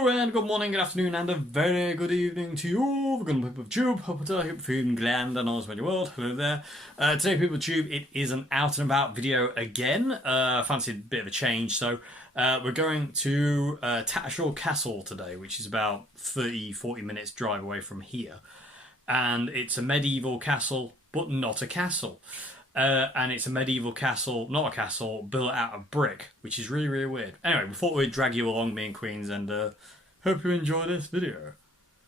Hello and good morning, good afternoon and a very good evening to you. We're going to people of Tube. Hope you're feeling glad and all around your world. Hello there. Today people of Tube, it is an out and about video again. Fancied a bit of a change, so we're going to Tattershall Castle today, which is about 30-40 minutes drive away from here. And it's a medieval castle, but not a castle. And it's a medieval castle, not a castle, built out of brick, which is really, really weird. Anyway, we thought we'd drag you along, me and Queens, and hope you enjoy this video.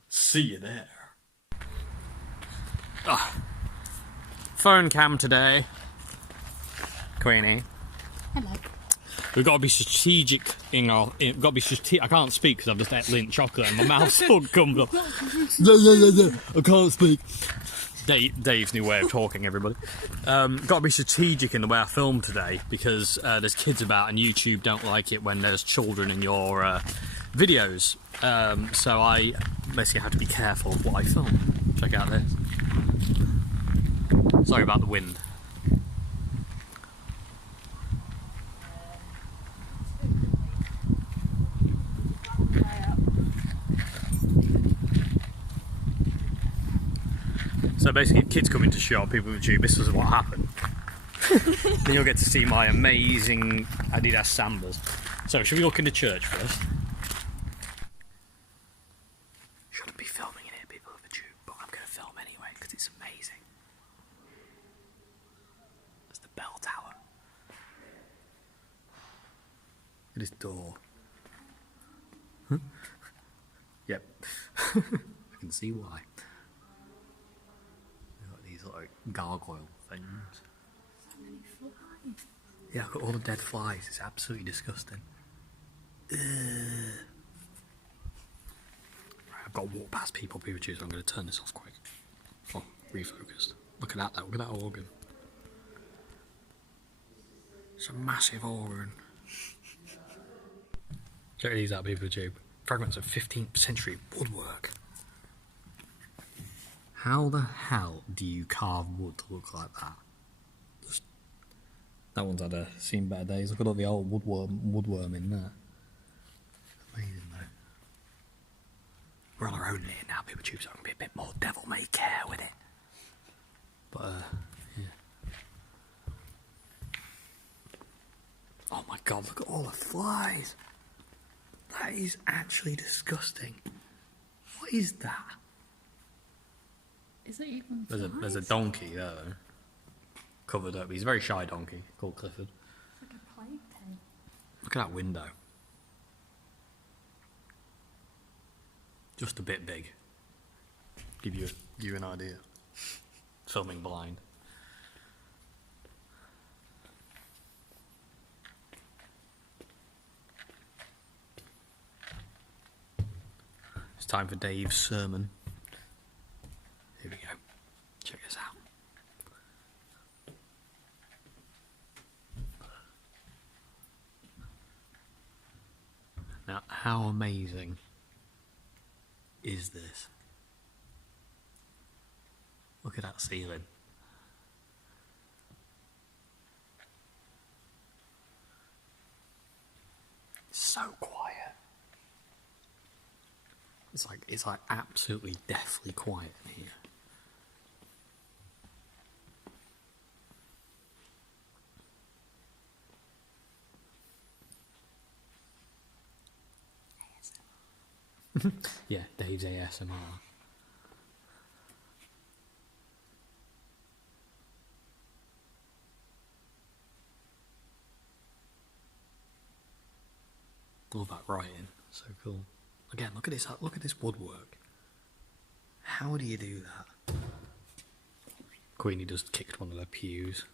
See you there. Phone cam today. Queenie. Hello. We've got to be strategic in our... I can't speak because I've just ate Lindt chocolate and my mouth's all gummed up. Yeah. I can't speak. Dave's new way of talking, everybody. Got to be strategic in the way I film today because there's kids about and YouTube don't like it when there's children in your videos. So I basically have to be careful of what I film. Check out this. Sorry about the wind. So basically, if kids come into shop, people with YouTube, this is what happened. Then you'll get to see my amazing Adidas Sambas. So, should we walk into church first? Shouldn't be filming in here, people of YouTube, but I'm going to film anyway, because it's amazing. There's the bell tower. Look at this door. Huh? Yep. I can see why. Like gargoyle things. So many flies. Yeah, I've got all the dead flies. It's absolutely disgusting. Right, I've got to walk past people choose. So I'm going to turn this off quick. Oh, refocused. Look at that though. Look at that organ. It's a massive organ. Check these out, people YouTube. Fragments of 15th century woodwork. How the hell do you carve wood to look like that? That one's had seen better days. Look at all the old woodworm in there. Amazing though. We're on our own here now, people tube, so I can be a bit more devil may care with it. But yeah. Oh my god, look at all the flies. That is actually disgusting. What is that? Is it even There's a donkey there though. Covered up. He's a very shy donkey called Clifford. It's like a playpen. Look at that window. Just a bit big. Give you an idea. Filming blind. It's time for Dave's sermon. Here we go. Check this out. Now, how amazing is this? Look at that ceiling. It's so quiet. It's like absolutely deathly quiet in here. Yeah, Dave's ASMR. All that writing, so cool. Again, look at this woodwork. How do you do that? Queenie just kicked one of their pews.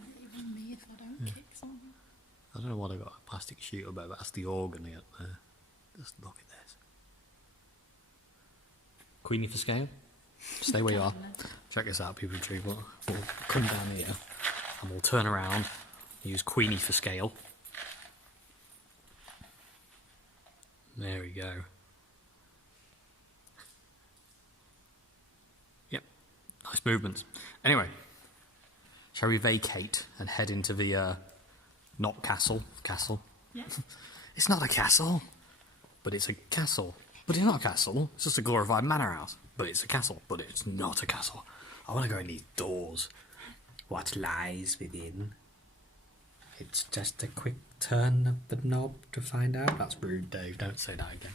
Even me if I don't kick something. I don't know what I got a plastic sheet about, but that's the organ up there. Just look at this. Queenie for scale? Stay where you are. Check this out, people. We'll come down here and we'll turn around, use Queenie for scale. There we go. Yep, nice movements. Anyway, shall we vacate and head into the not castle? Castle? Yeah. It's not a castle. but it's a castle. But it's not a castle, it's just a glorified manor house. But it's a castle, but it's not a castle. I want to go in these doors. What lies within? It's just a quick turn of the knob to find out. That's rude, Dave. Don't say that again.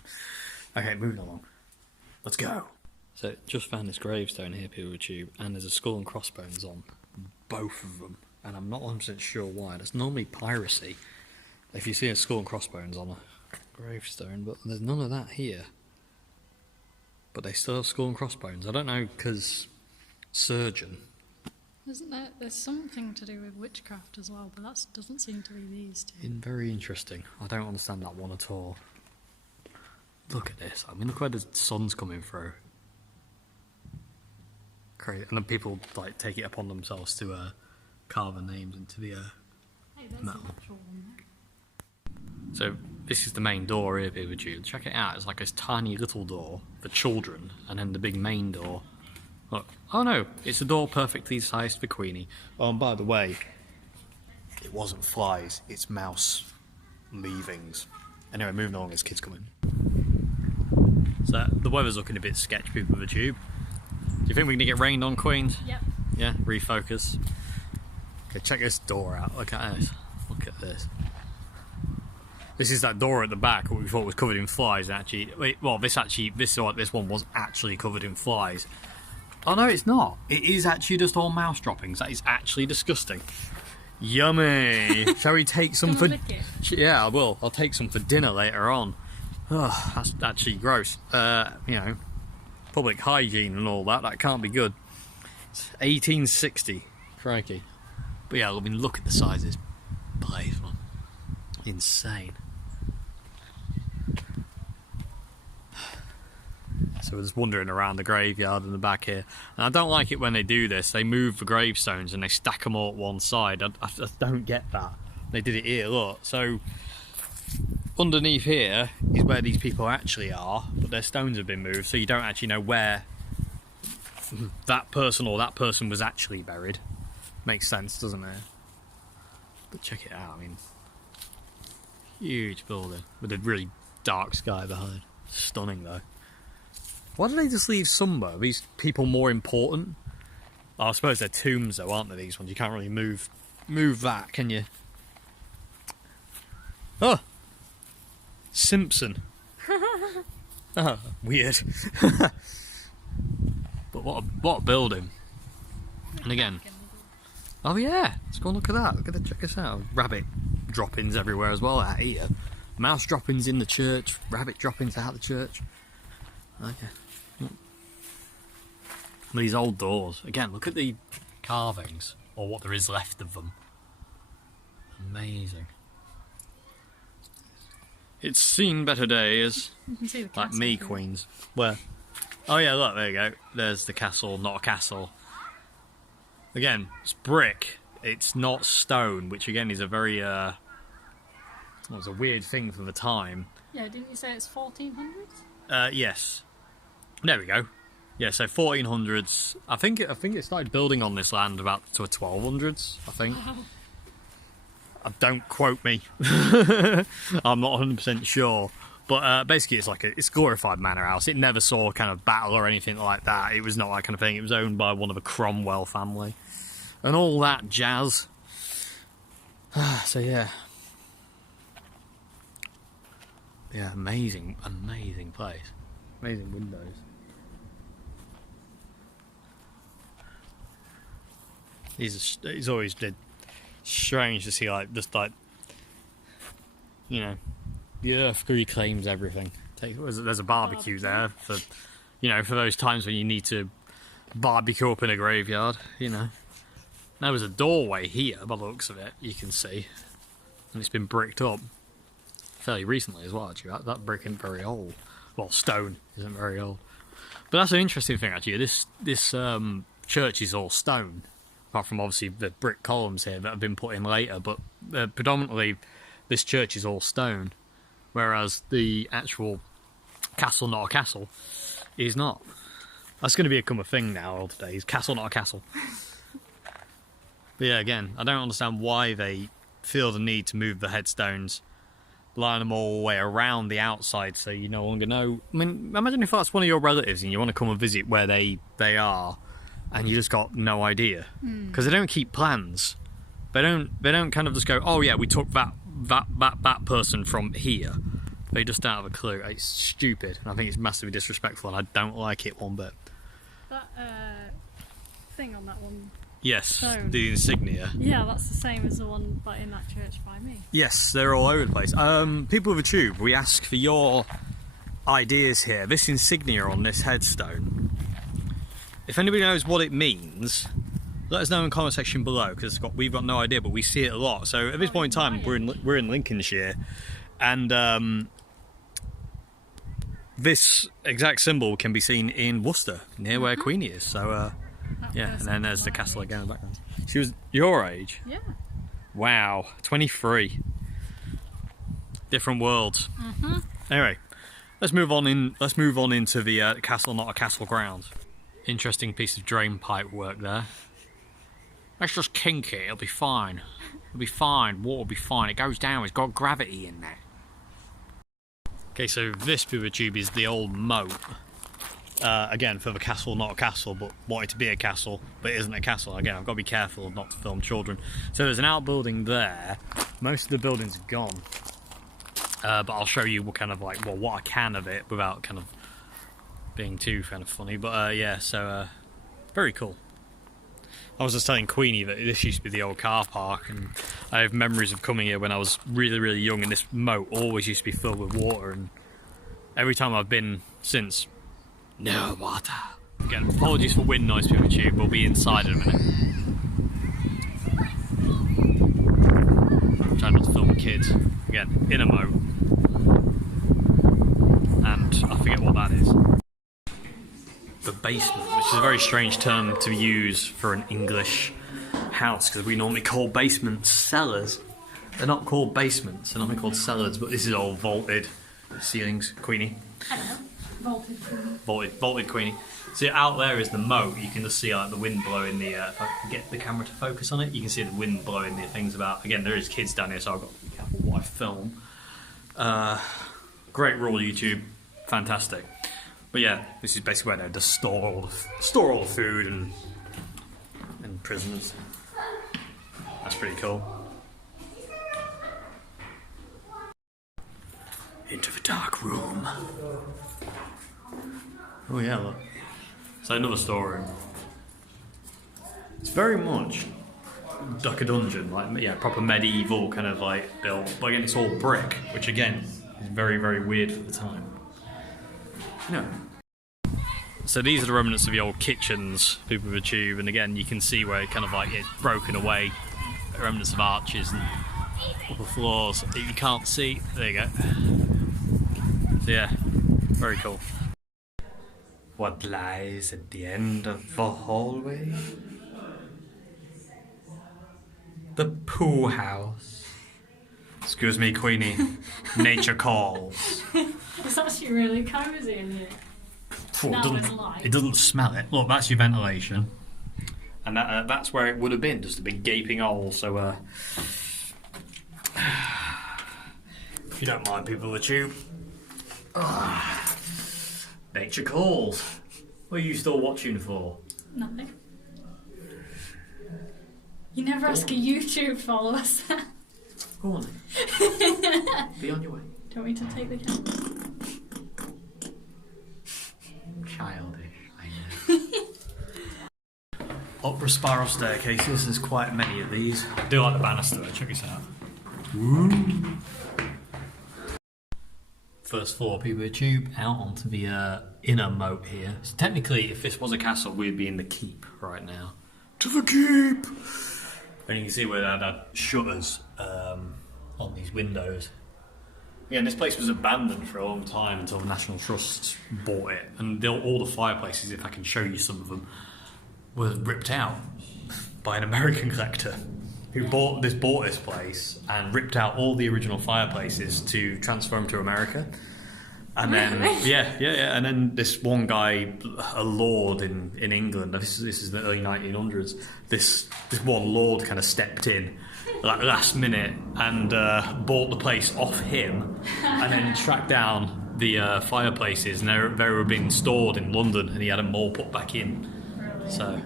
Okay, moving along. Let's go. So, just found this gravestone here, people with tube, and there's a skull and crossbones on both of them. And I'm not 100% sure why. That's normally piracy. If you see a skull and crossbones on a gravestone, but there's none of that here. But they still have skull and crossbones. I don't know, because surgeon. Isn't there? There's something to do with witchcraft as well, but that doesn't seem to be these two. Very interesting. I don't understand that one at all. Look at this. I mean, look where the sun's coming through. Crazy. And then people like take it upon themselves to carve their names into the Hey, there's metal. the actual one there. So this is the main door here, people. Check it out. It's like this tiny little door for children, and then the big main door. Look. Oh no, it's a door perfectly sized for Queenie. Oh, and by the way, it wasn't flies, it's mouse leavings. Anyway, moving along, as kids coming. So the weather's looking a bit sketch, people with a tube. Do you think we're gonna get rained on, Queens? Yep. Yeah, refocus. Okay, check this door out. Look at this. Look at this. This is that door at the back, what we thought was covered in flies. Actually, this one was actually covered in flies. Oh no, it's not. It is actually just all mouse droppings. That is actually disgusting. Yummy. Shall we take some for? Lick it? Yeah, I will. I'll take some for dinner later on. Oh, that's actually gross. You know, public hygiene and all that. That can't be good. It's 1860. Crikey. But yeah, I mean, look at the size of this place, man. Insane. So we're just wandering around the graveyard in the back here. And I don't like it when they do this. They move the gravestones and they stack them all at one side. I just don't get that. They did it here, look. So underneath here is where these people actually are, but their stones have been moved, so you don't actually know where that person or that person was actually buried. Makes sense, doesn't it? But check it out, I mean, huge building with a really dark sky behind. Stunning though. Why do they just leave some though? Are these people more important? Oh, I suppose they're tombs though, aren't they, these ones? You can't really move that, can you? Oh! Simpson. Oh, weird. But what a building. And again, oh yeah, let's go and look at that. Check this out. Rabbit droppings everywhere as well out here. Mouse droppings in the church, rabbit droppings out the church. Okay. These old doors. Again, look at the carvings, or what there is left of them. Amazing. It's seen better days. You can see the Like castle me, here. Queens. Where? Oh yeah, look, there you go. There's the castle, not a castle. Again, it's brick. It's not stone, which again is a very, it was a weird thing for the time. Yeah, didn't you say it's 1400s? Yes. There we go. Yeah, so 1400s. I think it started building on this land about to 1200s, I think. Wow. Don't quote me. I'm not 100% sure. But basically it's glorified manor house. It never saw kind of battle or anything like that. It was not that kind of thing. It was owned by one of the Cromwell family. And all that jazz. So yeah. Yeah, amazing place. Amazing windows. It's always been strange to see, like, just like, you know, the earth reclaims everything. There's a barbecue there for, you know, for those times when you need to barbecue up in a graveyard, you know. There was a doorway here, by the looks of it, you can see. And it's been bricked up fairly recently as well, actually. That brick isn't very old. Well, stone isn't very old. But that's an interesting thing, actually. This church is all stone. Apart from, obviously, the brick columns here that have been put in later. But predominantly, this church is all stone. Whereas the actual castle, not a castle, is not. That's going to become a thing now all days. Castle, not a castle. But yeah, again, I don't understand why they feel the need to move the headstones line them all the way around the outside so you no longer know. I mean, imagine if that's one of your relatives and you want to come and visit where they are, and you just got no idea because they don't keep plans. They don't kind of just go, oh yeah, we took that person from here. They just don't have a clue. It's stupid, and I think it's massively disrespectful, and I don't like it one bit. That thing on that one. Yes, stone. the insignia. Yeah, that's the same as the one but in that church by me. Yes, they're all over the place. People of the tube, we ask for your ideas here. This insignia on this headstone, if anybody knows what it means, let us know in the comment section below, because we've got no idea, but we see it a lot. So at this point in time, we're in Lincolnshire, and this exact symbol can be seen in Worcester, near where Queenie is. So yeah, and then there's the castle again in the background. She was your age? Yeah. Wow, 23. Different worlds. Anyway, let's move on into the castle, not a castle ground. Interesting piece of drain pipe work there. Let's just kink it, it'll be fine. It'll be fine, water will be fine. It goes down, it's got gravity in there. Okay, so this tube is the old moat. Again, for the castle, not a castle, but wanted to be a castle, but it isn't a castle. Again, I've got to be careful not to film children. So there's an outbuilding there. Most of the buildings are gone. But I'll show you what kind of like, well, what I can of it without kind of being too kind of funny. But yeah, so very cool. I was just telling Queenie that this used to be the old car park, and I have memories of coming here when I was really, really young, and this moat always used to be filled with water, and every time I've been since, no water. Again, apologies for wind noise, people tube. We'll be inside in a minute. I'm trying not to film the kids. Again, in a moat. And I forget what that is. The basement, which is a very strange term to use for an English house, because we normally call basements cellars. They're not called basements, they're normally called cellars, but this is all vaulted ceilings. Queenie. Hello. Vaulted Queenie. See, out there is the moat. You can just see like the wind blowing the. If I can get the camera to focus on it, you can see the wind blowing the things about. Again, there is kids down here, so I've got to be careful what I film. Great rule, YouTube. Fantastic. But yeah, this is basically where they just store all the food and prisoners. That's pretty cool. Into the dark room. Oh yeah, look. So another storeroom. It's very much like a dungeon, like yeah, proper medieval kind of like built. But again, it's all brick, which again is very, very weird for the time. No. So these are the remnants of the old kitchens, people with a tube, and again you can see where it kind of like it's broken away. Remnants of arches and upper floors that you can't see. There you go. So yeah, very cool. What lies at the end of the hallway? The poo house. Excuse me, Queenie. Nature calls. It's actually really cozy in here. It doesn't smell it. Look, that's your ventilation. And that's where it would have been, just a big gaping hole. So, if you don't mind, people with the tube. Nature calls. What are you still watching for? Nothing. You never ask a YouTube follower. Go on then. Be on your way. Do you want me to take the camera? Childish, I know. Upper spiral staircases, there's quite many of these. I do like the banister, check this out. Woo. First floor, people with a tube out onto the inner moat here. So technically, if this was a castle, we'd be in the keep right now. To the keep! And you can see where they had shutters on these windows. Again, this place was abandoned for a long time until the National Trust bought it. And all the fireplaces, if I can show you some of them, were ripped out by an American collector who bought this place and ripped out all the original fireplaces to transfer them to America. And then, and then this one guy, a lord in England, this is the early 1900s, this one lord kind of stepped in like last minute and bought the place off him, and then tracked down the fireplaces, and they were being stored in London, and he had them all put back in. So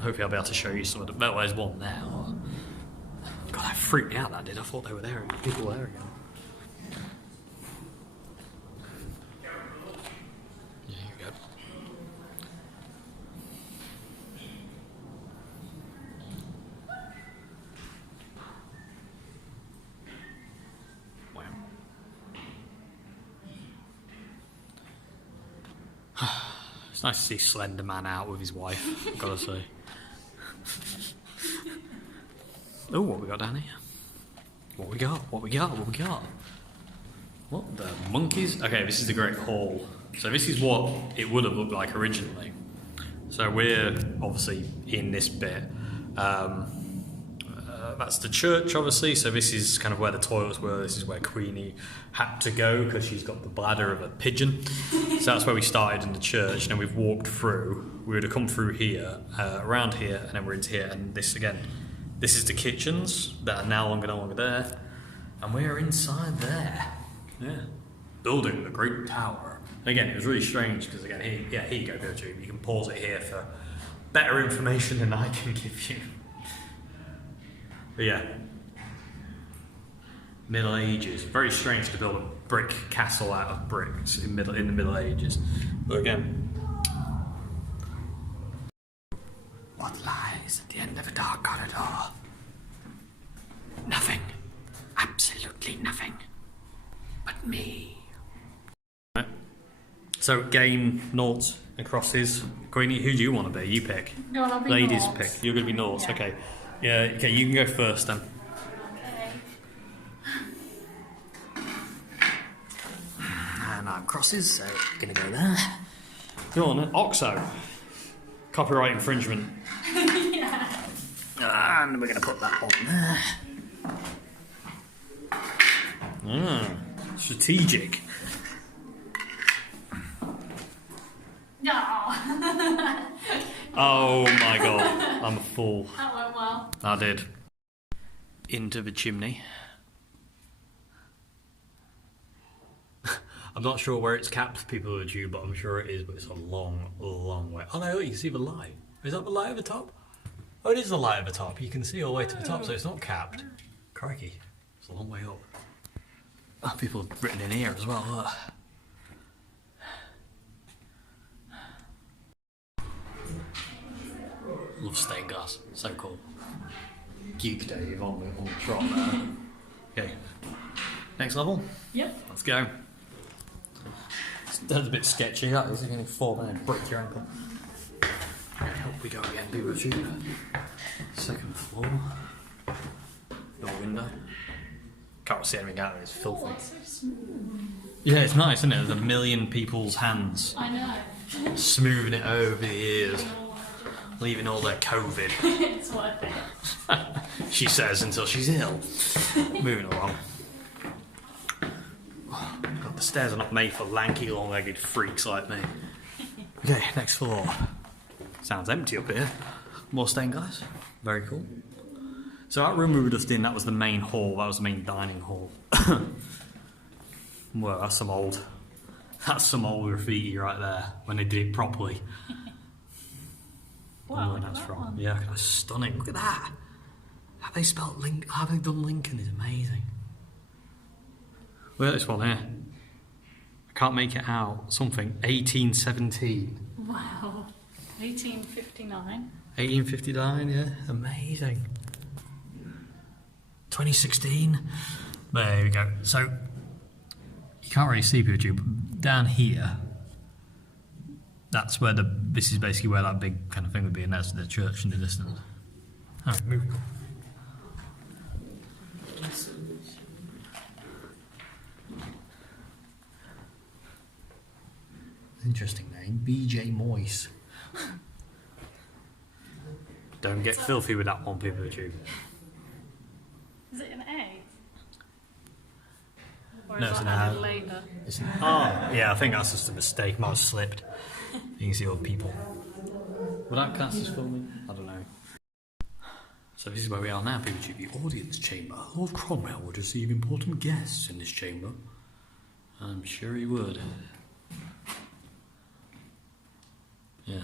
hopefully I'll be able to show you some of them. Well, there's one now. God, that freaked me out, that did. I thought they were there, people were there again. Yeah, here we go. Wow. It's nice to see Slender Man out with his wife, I've gotta say. Oh, what we got down here? What we got? What we got? What we got? What the monkeys? Okay, this is the Great Hall. So this is what it would have looked like originally. So we're obviously in this bit. That's the church, obviously. So this is kind of where the toilets were. This is where Queenie had to go because she's got the bladder of a pigeon. So that's where we started in the church. And then we've walked through. We would have come through here, around here, and then we're into here. And this again, this is the kitchens that are no longer there. And we're inside there. Yeah. Building the Great Tower. Again, it was really strange because again, here you go, GoTube. You can pause it here for better information than I can give you. But yeah, Middle Ages. Very strange to build a brick castle out of bricks in the Middle Ages. But again, what lies at the end of a dark corridor? Nothing. Absolutely nothing. But me. So game noughts and crosses. Queenie, who do you want to be? You pick. No, I'll be Ladies noughts. pick. You're going to be noughts. Yeah. Okay. Yeah. Okay. You can go first then. And I'm crosses, so I'm going to go there. Go on, Oxo. Copyright infringement. Yeah. And we're going to put that on there. Strategic. No. Oh my god, I'm a fool. That went well. I did. Into the chimney. I'm not sure where it's capped for people who are due, but I'm sure it is, but it's a long, long way. Oh no, you can see the light. Is that the light at the top? Oh, it is the light at the top. You can see all the way to the top, so it's not capped. Crikey, it's a long way up. Oh, people have written in here as well, look. Love stained glass, so cool. Geek Dave on the trot there. Okay, next level? Yep. Let's go. That's a bit sketchy, that is. You're going to fall down and break your ankle. Up we go again, people cheap. Second floor. No window. Can't see anything out there, it's filthy. Oh, it's so smooth. Yeah, it's nice, isn't it? There's a million people's hands I know. smoothing it over the years, leaving all their COVID. It's worth it. She says until she's ill. Moving along. God, the stairs are not made for lanky, long-legged freaks like me. Okay, next floor. Sounds empty up here. More stained glass. Very cool. So that room we were just in, that was the main hall. That was the main dining hall. Well, that's some old graffiti right there when they did it properly. Wow, Where that's that from. one. Yeah, that's stunning. Look at that. How they spelled Lincoln? How they done Lincoln is amazing. Look at this one here. I can't make it out. Something 1817. Wow. 1859. 1859. Yeah, amazing. 2016. There we go. So you can't really see people, but down here, that's where this is basically where that big kind of thing would be, and that's the church in the distance. Alright, moving on. Interesting name, BJ Moyes. Don't get filthy with that one, people YouTube. Is it an A? Or No, is it's that an added A. later? Oh, yeah, I think that's just a mistake. Might have slipped. You can see all the people. Would that class as filming? I don't know. So this is where we are now, people. The audience chamber. Lord Cromwell would receive important guests in this chamber. I'm sure he would. Yeah.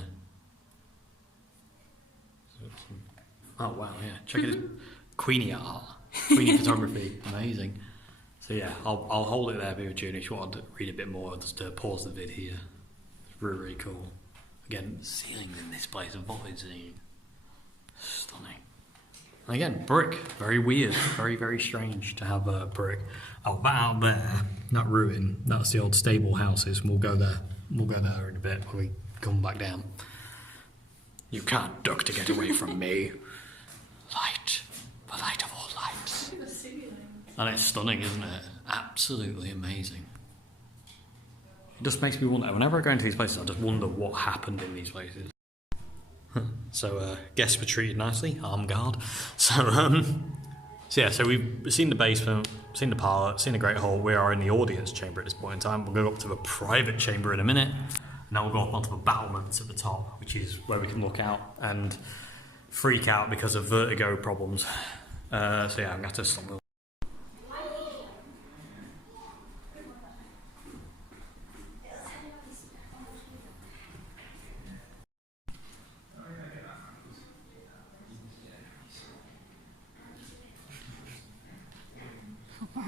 Oh wow, yeah. Check it out. Queenie art. Queenie photography. Amazing. So yeah, I'll hold it there, people. If you want to read a bit more, just pause the vid here. It's really, really cool. Again, the ceilings in this place are void scene. Stunning. And again, brick. Very weird. Very, very strange to have a brick. Oh, that out there, that ruin, that's the old stable houses. We'll go there. We'll go there in a bit when we come back down. You can't duck to get away from me. Light. The light of all lights. And it's stunning, isn't it? Absolutely amazing. It just makes me wonder, whenever I go into these places, I just wonder what happened in these places. So, guests were treated nicely, armed guard. So yeah, so we've seen the basement, seen the parlour, seen the Great Hall. We are in the audience chamber at this point in time. We'll go up to the private chamber in a minute, and then we'll go up onto the battlements at the top, which is where we can look out and freak out because of vertigo problems. So yeah, I'm going to have to stop.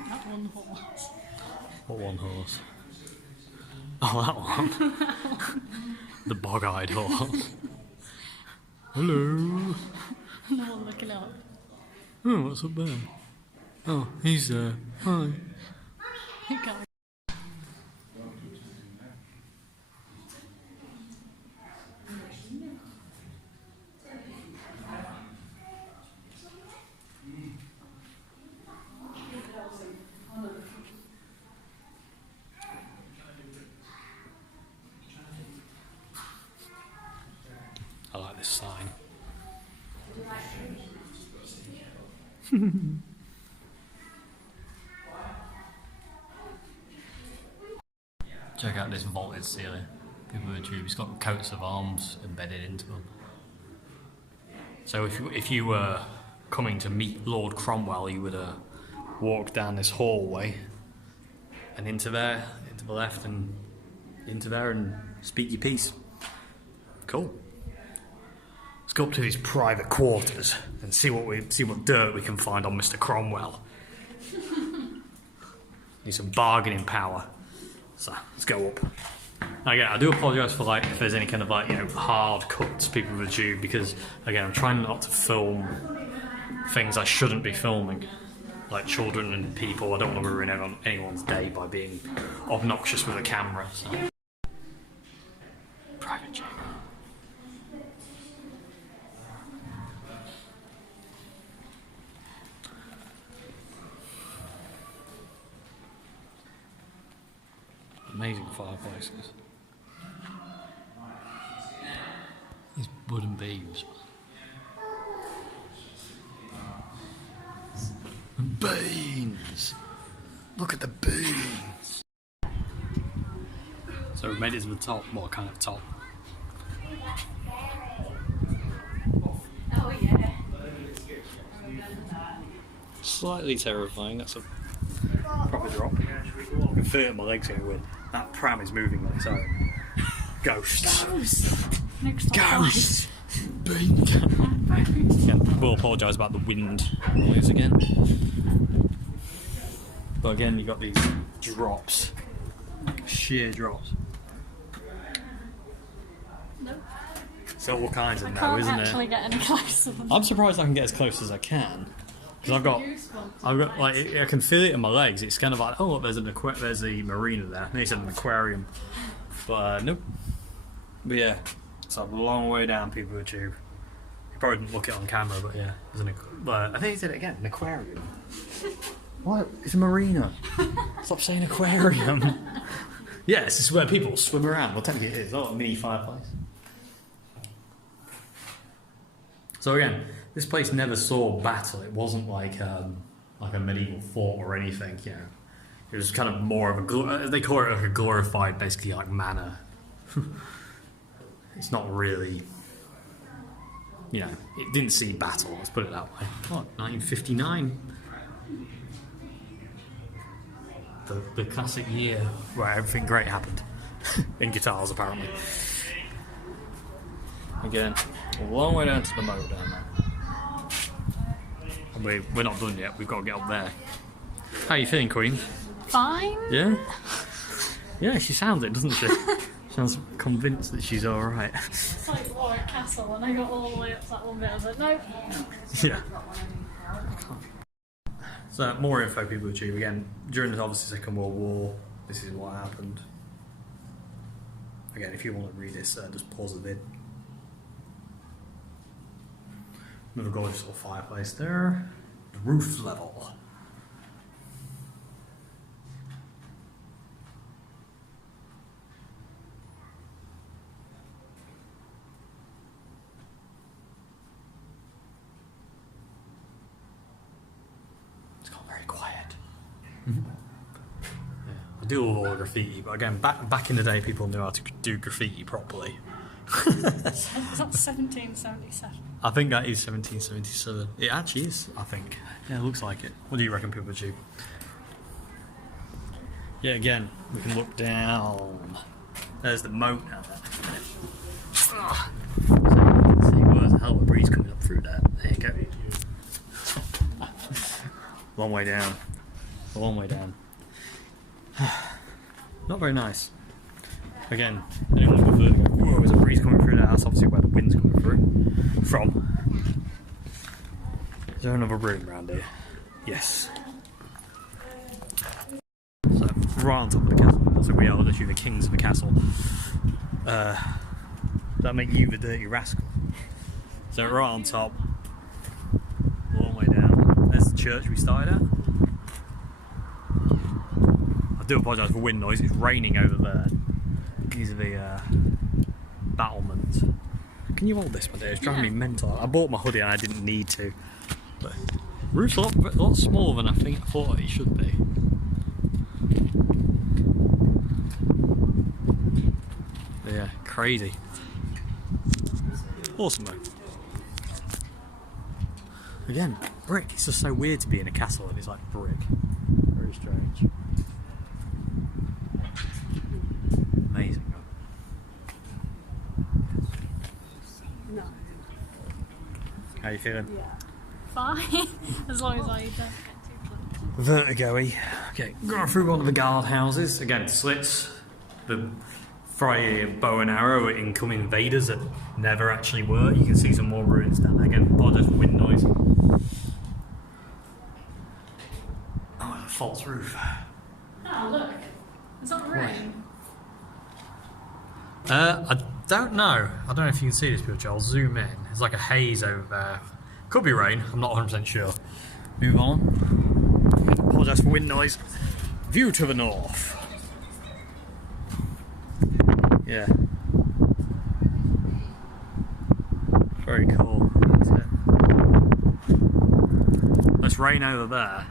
That one horse. What one horse? Oh, that one. The bog-eyed horse. Hello. No one looking up. Oh, what's up there? Oh, he's there. Hi. Okay. I like this sign. Check out this vaulted ceiling. People with a tube. It's got coats of arms embedded into them. So if you were coming to meet Lord Cromwell, you would walk down this hallway and into there, into the left, and into there, and speak your piece. Cool. Let's go up to his private quarters and see what dirt we can find on Mr. Cromwell. Need some bargaining power. So let's go up. Again, I do apologise for if there's any kind of hard cuts, people with a tube, because again I'm trying not to film things I shouldn't be filming, like children and people. I don't want to ruin anyone's day by being obnoxious with a camera. So. Private chamber. Amazing fireplaces. These wooden beams. And beans! Look at the beans! So we made it to the top. What kind of top? Oh yeah. Slightly terrifying. That's a proper drop. I can feel it in my legs here. With that pram is moving on its own. Ghosts. Next time. Ghosts. Again, we'll apologise about the wind noise again. But again, you've got these drops, sheer drops. Nope. So all kinds of now, Can't isn't actually it? get any closer than I'm surprised I can get as close as I can. Because I've got I can feel it in my legs. It's kind of like, oh, look, there's the marina there. They said an aquarium, but nope. But yeah, it's a long way down, people with tube. You probably didn't look it on camera, but yeah, there's but I think he said it again, an aquarium. What? It's a marina. Stop saying aquarium. Yeah, this is where people swim around. Well, technically it is. Oh, a mini fireplace. So again, this place never saw battle. It wasn't like a medieval fort or anything. You know, it was kind of more of a they call it like a glorified, basically like manor. It's not really, you know, it didn't see battle, let's put it that way. What, 1959? The classic year where everything great happened. In guitars, apparently. Again, a long way down to the moat down there. And we're not done yet, we've got to get up there. How are you feeling, Queen? Fine. Yeah? Yeah, she sounds it, doesn't she? Sounds convinced that she's alright. It's like Warwick Castle, and I got all the way up to that one bit. I was like, nope. Yeah. So, more info people achieve. Again, during the obviously Second World War, this is what happened. Again, if you want to read this, just pause the vid. Another gorgeous little fireplace there. The roof level. It's gone very quiet. Yeah, I do love all the graffiti, but again, back in the day, people knew how to do graffiti properly. That's 1777. I think that is 1777. It actually is, I think. Yeah, it looks like it. What do you reckon, people achieve? Yeah, again, we can look down. There's the moat down there. Ah. So you can see there's a hell of a breeze coming up through there. There you go. Long way down. A long way down. Not very nice. Again, anyone with vertigo. Whoa, there's a breeze coming through there. That's obviously where the wind's coming through. From. Is there another room around here? Yes. So, right on top of the castle. So we are literally the kings of the castle. That make you the dirty rascal. So right on top. A long way down. There's the church we started at. I do apologise for wind noise. It's raining over there. These are the battlements. Can you hold this, my dear? It's driving me mental. I bought my hoodie and I didn't need to. But roof's a lot smaller than I thought it should be. Yeah, crazy. Awesome though. Again, brick. It's just so weird to be in a castle and it's like brick. Very strange. Amazing. No. How you feeling? Yeah. Fine. As long as I don't get too close. Vertigo-y. Okay, going through one of the guardhouses. Again, slits. The Friday bow and arrow incoming invaders that never actually were. You can see some more ruins down there. Again, apologize for wind noise. Oh, a false roof. Oh, look. It's not rain. I don't know. I don't know if you can see this picture. I'll zoom in. There's like a haze over there. Could be rain. I'm not 100% sure. Move on. Apologise for wind noise. View to the north. Yeah. Very cool. That's it. There's rain over there.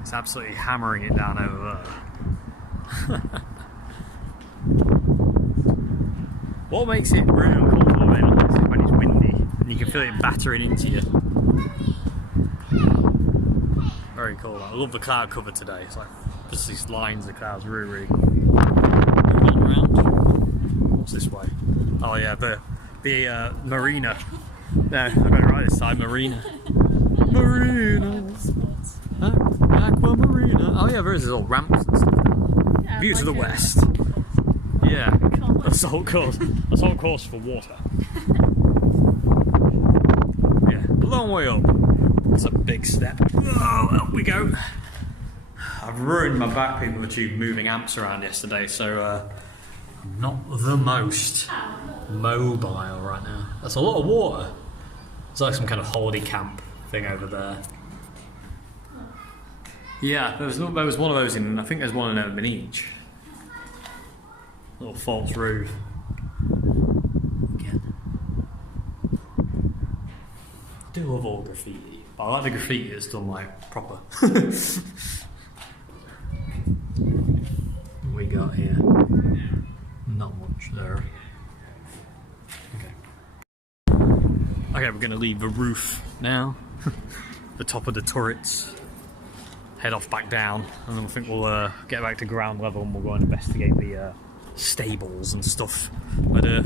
It's absolutely hammering it down over there. What makes it really uncomfortable is when it's windy and you can feel it battering into you. Very cool. I love the cloud cover today. It's like just these lines of clouds, really. Moving around. What's this way? Oh yeah, the marina. No, I got it right this time. Marina. Marina. Aqua Marina. Oh yeah, there's little ramps and stuff. Yeah, View to the west. Yeah, assault course for water. Yeah, a long way up. That's a big step. Oh, up we go. I've ruined my back, people achieved moving amps around yesterday, so I'm not the most mobile right now. That's a lot of water. It's like some kind of holiday camp thing over there. Yeah, there was one of those in, I think there's one in Urban Beach. Little false roof. Again. I do love all graffiti, but I like the graffiti that's done like proper. What we got here? Not much there. Okay. Okay, we're going to leave the roof now, the top of the turrets, head off back down, and then I think we'll get back to ground level and we'll go and investigate the stables and stuff. But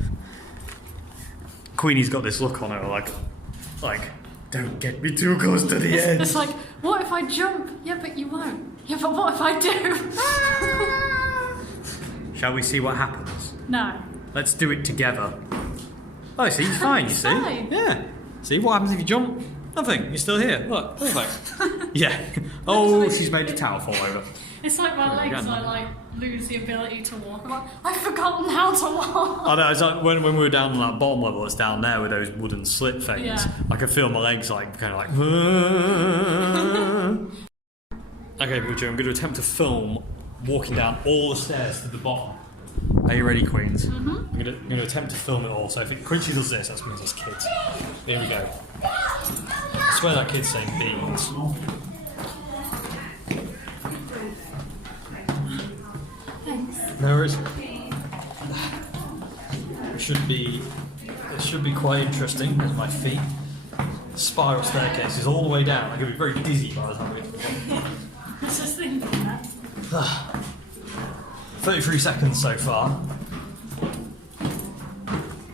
Queenie's got this look on her, like, don't get me too close to the edge. It's like, what if I jump? Yeah, but you won't. Yeah, but what if I do? Shall we see what happens? No. Let's do it together. Oh, see, he's fine, you see? Fine. Yeah. See, what happens if you jump? Nothing. You're still here. Look, perfect. Yeah. Oh, she's made the towel fall over. It's like my Yeah, legs, go on, I like lose the ability to walk. I'm like, I've forgotten how to walk. I know, it's like when we were down on that bottom level, it's down there with those wooden slit things. Yeah. I could feel my legs like kind of like. Okay, Poochie, I'm going to attempt to film walking down all the stairs to the bottom. Are you ready, Queens? Mm-hmm. I'm going to attempt to film it all. So if Quincy does this, that means us kids. Here we go. I swear that kid's saying beans. No worries. It should be quite interesting. There's my feet. Spiral staircase is all the way down. I'm going to be very dizzy by the time we get to the bottom. I was just thinking that. 33 seconds so far.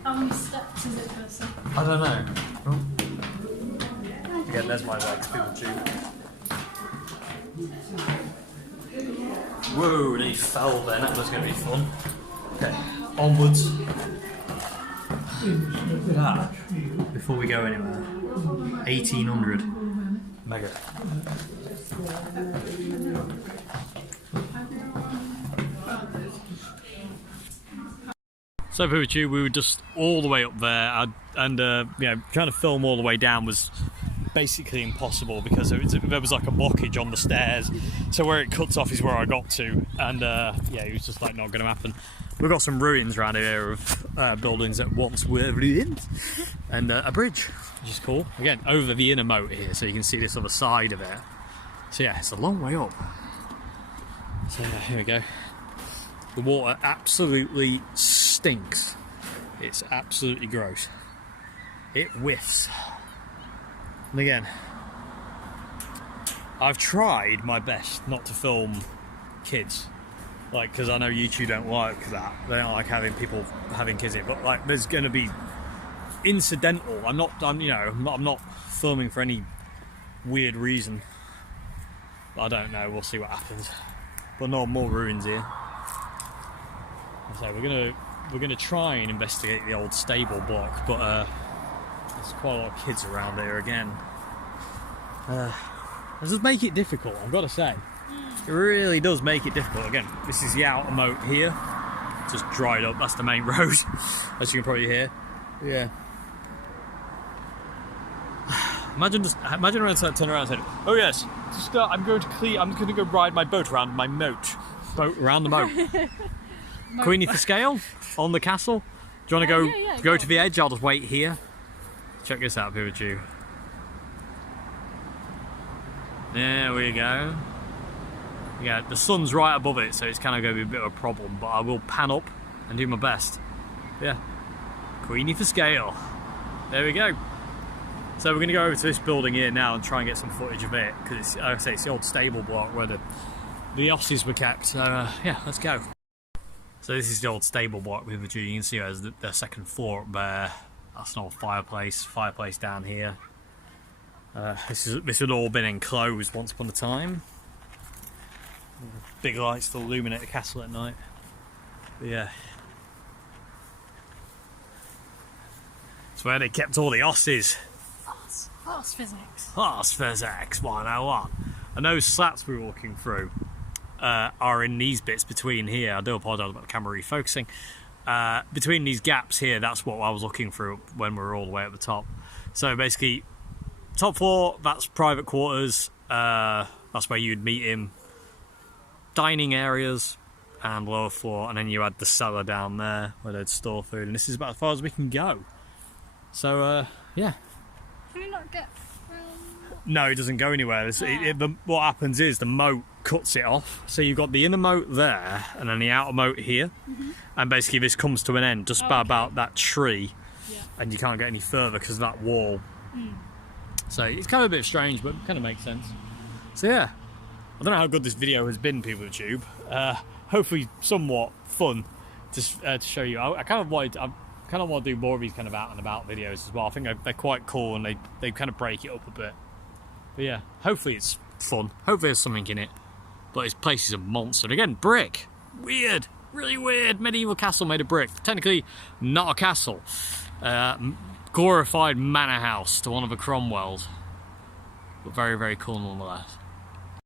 How many steps is it per second? I don't know. Oh. Again, there's my legs, people tube. Whoa, and he fell then. That was going to be fun. Okay, onwards. Look at that. Before we go anywhere. 1800. Mega. So Poochie, we were just all the way up there, and trying to film all the way down was basically impossible because there was like a blockage on the stairs. So where it cuts off is where I got to, and it was just like not going to happen. We've got some ruins around here of buildings that once were ruins, and a bridge, which is cool. Again, over the inner moat here, so you can see this other side of it. So yeah, it's a long way up. So yeah, here we go. The water absolutely stinks. It's absolutely gross. It whiffs. And again, I've tried my best not to film kids, like, because I know YouTube don't like that. They don't like having people having kids in. But like, there's going to be incidental. I'm not filming for any weird reason. But I don't know. We'll see what happens. But no more ruins here. So we're gonna try and investigate the old stable block, but there's quite a lot of kids around here again. It does make it difficult, I've got to say. It really does make it difficult. Again, this is the outer moat here, just dried up. That's the main road, as you can probably hear. Yeah. Imagine when I turn around and said, "Oh yes, I'm going to go ride my boat around my moat, around the moat." Queenie for scale on the castle. Do you want to go to the edge? I'll just wait here. Check this out, Poochie. There we go. Yeah, the sun's right above it, so it's kind of going to be a bit of a problem, but I will pan up and do my best. Yeah, Queenie for scale. There we go. So we're going to go over to this building here now and try and get some footage of it, because like I say, it's the old stable block where the horses were kept. So yeah, let's go. So this is the old stable block with the you can see there's the second floor up there. That's an old fireplace down here. This had all been enclosed once upon a time. Big lights to illuminate the castle at night. But yeah. It's where they kept all the horses. Horse physics. Horse physics 101. And those slats we were looking through are in these bits between here. I do apologise about the camera refocusing. Between these gaps here, that's what I was looking through when we were all the way at the top. So basically, top floor, that's private quarters. That's where you'd meet him. Dining areas and lower floor, and then you had the cellar down there where they'd store food. And this is about as far as we can go. So yeah. Can we not get No, it doesn't go anywhere. What happens is the moat cuts it off. So you've got the inner moat there, and then the outer moat here. Mm-hmm. And basically this comes to an end just by about that tree. and you can't get any further because of that wall. So it's kind of a bit strange, but kind of makes sense. So yeah, I don't know how good this video has been, people of Tube. Hopefully somewhat fun to show you. I kind of want to do more of these kind of out and about videos as well. I think they're quite cool, and they kind of break it up a bit. But yeah, hopefully it's fun. Hopefully there's something in it. But this place is a monster. And again, brick. Weird. Really weird. Medieval castle made of brick. Technically not a castle. Glorified manor house to one of the Cromwells. But very, very cool nonetheless.